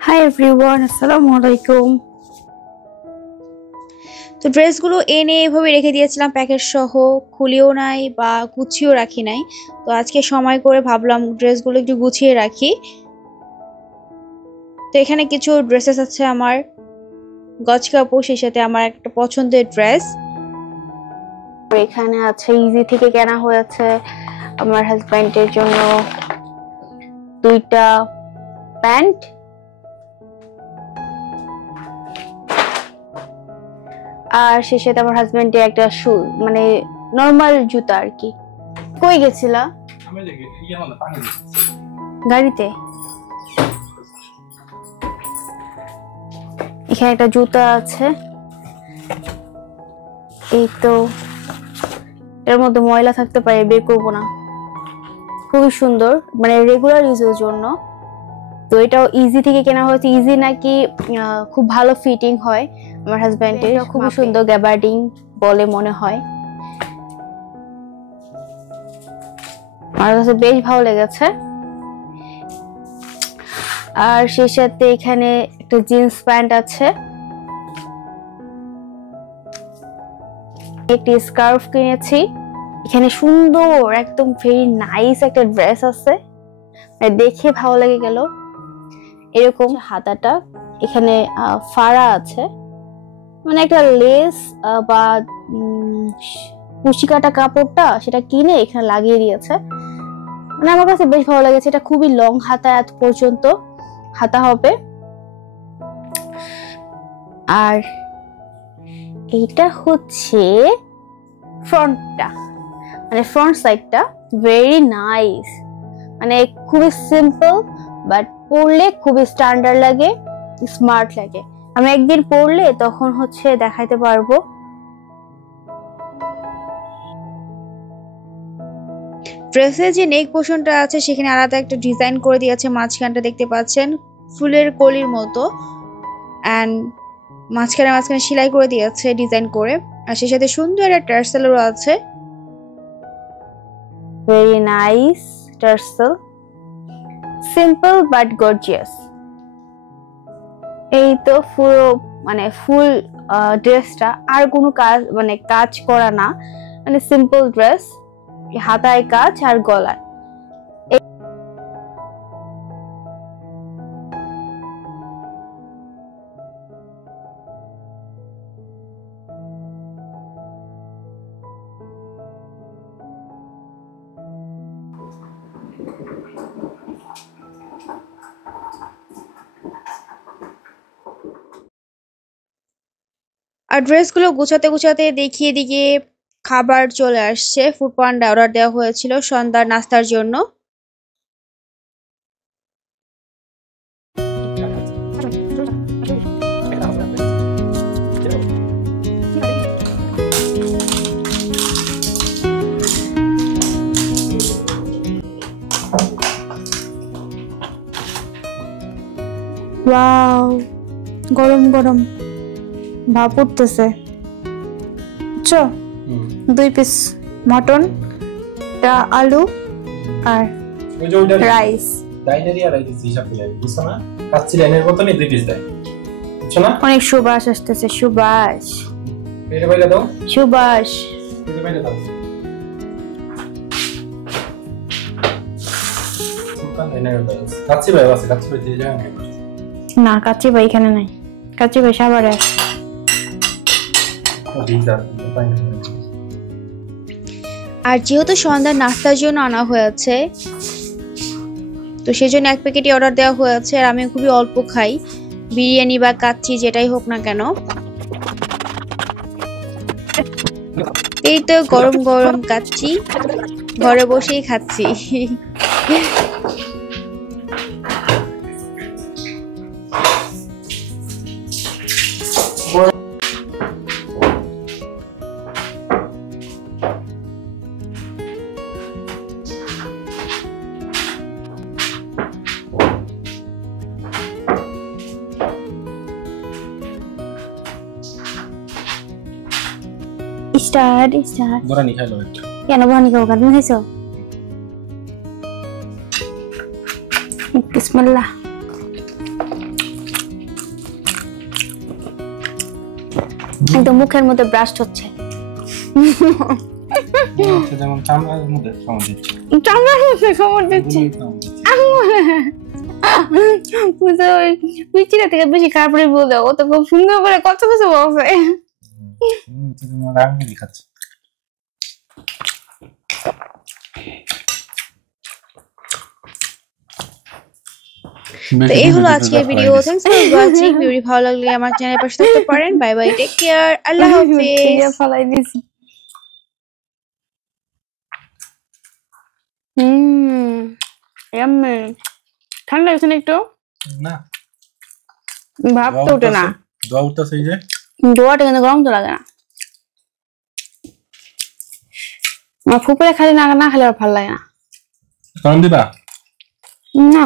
Hi everyone, Assalamualaikum. তো ড্রেসগুলো এনে এভাবে রেখে দিয়েছিলাম প্যাকেট সহ, খুলিও নাই বা গুছিয়েও রাখি নাই। তো আজকে সময় করে ভাবলাম ড্রেসগুলো একটু গুছিয়ে রাখি। তো এখানে কিছু ড্রেসেস আছে আমার গজকা আপু, সেই সাথে আমার একটা পছন্দের ড্রেস। এখানে আছে ইজি থেকে কেনা হয়েছে আমার হাজবেন্ডের জন্য দুইটা প্যান্ট, আর সেই সাথে আমার হাজবেন্ডের একটা শু, মানে নরমাল জুতা আর কি। কই গেছিলা? গাড়িতে। এখানে একটা জুতা আছে, এই তো এর মধ্যে ময়লা থাকতে পারে, বের করবো না। খুবই সুন্দর, মানে রেগুলার ইউজের জন্য। তো এটাও ইজি থেকে কেনা হয়েছে। ইজি নাকি খুব ভালো ফিটিং হয় আমার হাজবেন্ডের, খুবই সুন্দর গ্যাবার্ডিং বলে মনে হয়। আমার কাছে বেশ ভালো লেগেছে। আর সেই সাথে এখানে একটা জিন্স প্যান্ট আছে, একটি স্কার্ফ কিনেছি। এখানে সুন্দর একদম ভেরি নাইস একটা ড্রেস আছে, দেখে ভালো লেগে গেল। এরকম হাতাটা এখানে ফাড়া আছে, মানে একটা লেস বা কুচি কাটা কাপড়টা সেটা কিনে এখানে লাগিয়ে দিয়েছে। মানে আমার কাছে বেশ ভালো লেগেছে। এটা খুবই লং হাতা, এত পর্যন্ত হাতা হবে। আর এইটা হচ্ছে ফ্রন্টটা, মানে ফ্রন্ট সাইডটা ভেরি নাইস, মানে খুবই সিম্পল বাট পরলে খুবই স্ট্যান্ডার্ড লাগে, স্মার্ট লাগে। আমি একদিন পরলে তখন হচ্ছে দেখাইতে পারবো। ড্রেসের যে নেক পোর্শনটা আছে সেখানে আলাদা একটা ডিজাইন করে দিয়েছে, মাঝখানটা দেখতে পাচ্ছেন ফুলের কলির মতো, অ্যান্ড মাঝখানে মাঝখানে সেলাই করে দিয়েছে ডিজাইন করে। আর সেই সাথে সুন্দর একটা টার্সেলও আছে, very nice tassel, simple but gorgeous. এই তো পুরো মানে ফুল ড্রেসটা, আর কোনো কাজ মানে কাজ করা না, মানে সিম্পল ড্রেস, হাতায় কাজ আর গলায়। আর ড্রেসগুলো গুছাতে গুছাতে দেখিয়ে দিকে খাবার চলে আসছে। ফুড পান্ডা অর্ডার দেওয়া হয়েছিল সন্ধ্যার নাস্তার জন্য। ওয়াও, গরম গরম ভাপ উঠতেছে। বুঝছো, 2 পিস মটন, আলু আর রাইস। অনেক সুবাস আসতেছে, সুবাস সুবাস। না, কাচ্চি ভাই এখানে নাই, কাচ্চি ভাই সাভারে আছে। আর যেহেতু সন্ধ্যার নাস্তার জন্য আনা হয়েছে, তো সেজন্য 1 প্যাকেটই অর্ডার দেওয়া হয়েছে। আর আমি খুবই অল্প খাই, বিরিয়ানি বা কাচ্চি যেটাই হোক না কেন। এই তো গরম গরম কাচ্চি ঘরে বসেই খাচ্ছি। Start start. বড়ানি খাইলো একটা। কেন বড়ানি খাও? তুমি খাইছো? বিসমিল্লাহ। একদম মুখের মধ্যে ব্রাস্ট হচ্ছে। যেমন চামড়ার মধ্যে সময় দিচ্ছে। চামড়ার মধ্যে সময় দিচ্ছে। তুই চিরা থেকে বেশি খারাপ রিভিউ দাও, ও তো খুব সুন্দর করে কত কিছু বলছে। রাঙ্গি খাচ্ছে। তো এই হলো আজকের video. Thanks for watching. Video ভালো লাগলে আমার চ্যানেলের পাশে থাকতে পারেন। বাই বাই, টেক কেয়ার, আল্লাহ হাফেজ। ফালাই দিছি। ইয়াম্মি। ঠান্ডা লাগছে না একটু? না, ভাব তো ওঠে না। দোয়া উঠতেছে এই যে। দোয়াটা কিন্তু গরম তো লাগে না। আমার ফুপরে খালি না খেলে আর ভালো লাগে না। গরম দিবা? না।